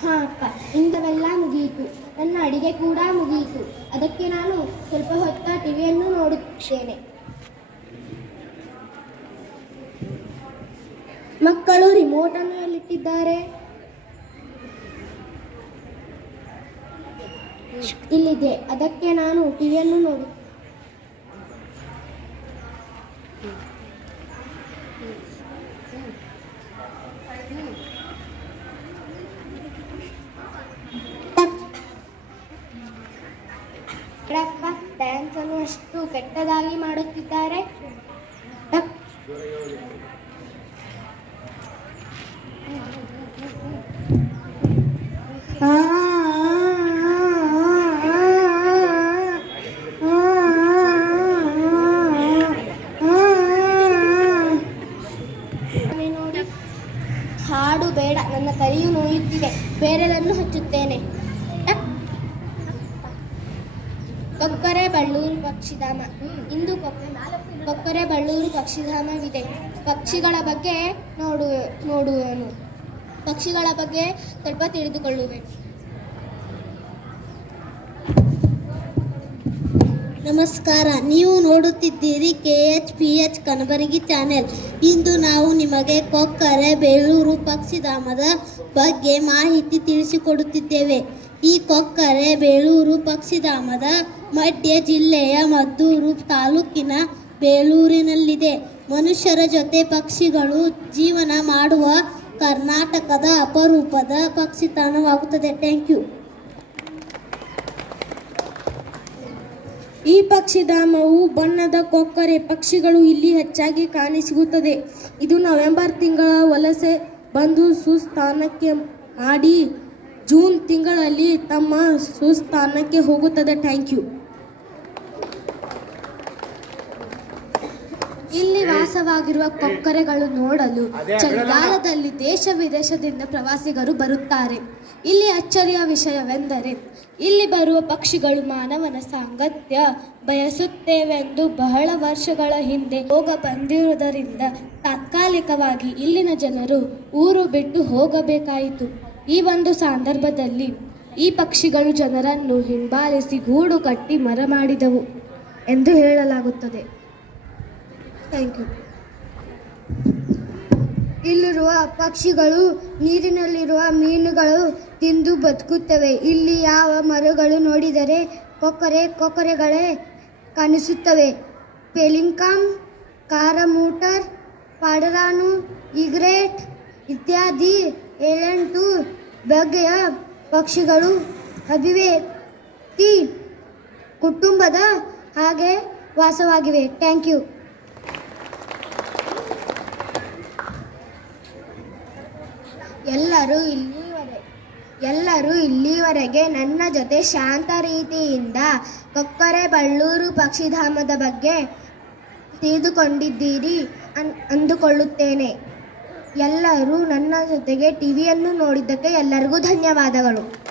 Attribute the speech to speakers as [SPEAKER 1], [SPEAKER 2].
[SPEAKER 1] ಹಾ ಅಪ್ಪ ಇಂಥವೆಲ್ಲ ಮುಗಿಯಿತು ನನ್ನ ಅಡಿಗೆ ಕೂಡ ಮುಗಿಯಿತು ಅದಕ್ಕೆ ನಾನು ಸ್ವಲ್ಪ ಹೊತ್ತ ಟಿವಿಯನ್ನು ನೋಡುತ್ತೇನೆ. ಮಕ್ಕಳು ರಿಮೋಟ್ ಅನ್ನು ಎಲ್ಲಿಟ್ಟಿದ್ದಾರೆ? ಇಲ್ಲಿದೆ. ಅದಕ್ಕೆ ನಾನು ಟಿವಿಯನ್ನು ನೋಡು ಡ್ಯಾನ್ಸ್ ಅನ್ನು ಅಷ್ಟು ಕೆಟ್ಟದಾಗಿ ಮಾಡುತ್ತಿದ್ದಾರೆ. ಹಾಡು ಬೇಡ, ನನ್ನ ಕಲಿಯು ನೋಯುತ್ತಿದೆ ಬೇರೆದನ್ನು ಹಚ್ಚುತ್ತೇನೆ. ಕೊಕ್ಕರೆ ಬಳ್ಳೂರು ಪಕ್ಷಿಧಾಮ. ಇಂದು ಕೊಕ್- ಕೊಕ್ಕರೆ ಬಳ್ಳೂರು ಪಕ್ಷಿಧಾಮವಿದೆ. ಪಕ್ಷಿಗಳ ಬಗ್ಗೆ ನೋಡು ನೋಡುವನು. ಪಕ್ಷಿಗಳ ಬಗ್ಗೆ ಸ್ವಲ್ಪ ತಿಳಿದುಕೊಳ್ಳುವೆ.
[SPEAKER 2] ನಮಸ್ಕಾರ. ನೀವು ನೋಡುತ್ತಿದ್ದೀರಿ K H P H Kanabaragi channel. ಇಂದು ನಾವು ನಿಮಗೆ ಕೊಕ್ಕರೆ ಬೇಲೂರು ಪಕ್ಷಿಧಾಮದ ಬಗ್ಗೆ ಮಾಹಿತಿ ತಿಳಿಸಿಕೊಡುತ್ತಿದ್ದೇವೆ. ಈ ಕೊಕ್ಕರೆ ಬೇಲೂರು ಪಕ್ಷಿಧಾಮದ ಮಧ್ಯ ಜಿಲ್ಲೆಯ ಮದ್ದೂರು ತಾಲೂಕಿನ ಬೇಲೂರಿನಲ್ಲಿದೆ ಮನುಷ್ಯರ ಜೊತೆ ಪಕ್ಷಿಗಳು ಜೀವನ ಮಾಡುವ ಕರ್ನಾಟಕದ ಅಪರೂಪದ ಪಕ್ಷಿ ತಾಣವಾಗುತ್ತದೆ ಥ್ಯಾಂಕ್ ಯು.
[SPEAKER 3] ಈ ಪಕ್ಷಿಧಾಮವು ಬಣ್ಣದ ಕೊಕ್ಕರೆ ಪಕ್ಷಿಗಳು ಇಲ್ಲಿ ಹೆಚ್ಚಾಗಿ ಕಾಣಿಸುತ್ತದೆ ಇದು ನವೆಂಬರ್ ತಿಂಗಳ ವಲಸೆ ಬಂದು ಸುಸ್ಥಾನಕ್ಕೆ ಮಾಡಿ ಜೂನ್ ತಿಂಗಳಲ್ಲಿ ತಮ್ಮ ಸುಸ್ಥಾನಕ್ಕೆ ಹೋಗುತ್ತದೆ. Thank you.
[SPEAKER 1] ಇಲ್ಲಿ ವಾಸವಾಗಿರುವ ಕೊಕ್ಕರೆಗಳು ನೋಡಲು ಚಳಿಗಾಲದಲ್ಲಿ ದೇಶ ವಿದೇಶದಿಂದ ಪ್ರವಾಸಿಗರು ಬರುತ್ತಾರೆ. ಇಲ್ಲಿ ಅಚ್ಚರಿಯ ವಿಷಯವೆಂದರೆ ಇಲ್ಲಿ ಬರುವ ಪಕ್ಷಿಗಳು ಮಾನವನ ಸಾಂಗತ್ಯ ಬಯಸುತ್ತೇವೆಂದು ಬಹಳ ವರ್ಷಗಳ ಹಿಂದೆ ಹೋಗ ಬಂದಿರುವುದರಿಂದ ತಾತ್ಕಾಲಿಕವಾಗಿ ಇಲ್ಲಿನ ಜನರು ಊರು ಬಿಟ್ಟು ಹೋಗಬೇಕಾಯಿತು. ಈ ಒಂದು ಸಂದರ್ಭದಲ್ಲಿ ಈ ಪಕ್ಷಿಗಳು ಜನರನ್ನು ಹಿಂಬಾಲಿಸಿ ಗೂಡು ಕಟ್ಟಿ ಮರ ಮಾಡಿದವು ಎಂದು ಹೇಳಲಾಗುತ್ತದೆ. ಥ್ಯಾಂಕ್ ಯು ಇಲ್ಲಿರುವ ಪಕ್ಷಿಗಳು ನೀರಿನಲ್ಲಿರುವ ಮೀನುಗಳು ತಿಂದು ಬದುಕುತ್ತವೆ. ಇಲ್ಲಿ ಯಾವ ಮರಗಳು ನೋಡಿದರೆ ಕೊಕ್ಕರೆ ಕೊಕ್ಕರೆಗಳೇ ಕಾಣಿಸುತ್ತವೆ. ಪೆಲಿಂಕಾಮ್ ಕಾರಮೂಟರ್, ಪಾಡರಾನು ಇಗ್ರೇಟ್ ಇತ್ಯಾದಿ ಏಳೆಂಟು ಬಗೆಯ ಪಕ್ಷಿಗಳು ಅಭಿವ್ಯಕ್ತಿ ಕುಟುಂಬದ ಹಾಗೆ ವಾಸವಾಗಿವೆ. ಥ್ಯಾಂಕ್ ಯು ಎಲ್ಲರೂ ಇಲ್ಲಿವರೆ, ಎಲ್ಲರೂ ಇಲ್ಲಿವರೆಗೆ ನನ್ನ ಜೊತೆ ಶಾಂತ ರೀತಿಯಿಂದ ಕೊಕ್ಕರೆ ಬಳ್ಳೂರು ಪಕ್ಷಿಧಾಮದ ಬಗ್ಗೆ ತಿಳಿದುಕೊಂಡಿದ್ದೀರಿ ಅನ್, ಅಂದುಕೊಳ್ಳುತ್ತೇನೆ. ಎಲ್ಲರೂ ನನ್ನ ಜೊತೆಗೆ ಟಿವಿಯನ್ನು ನೋಡಿದ್ದಕ್ಕೆ ಎಲ್ಲರಿಗೂ ಧನ್ಯವಾದಗಳು.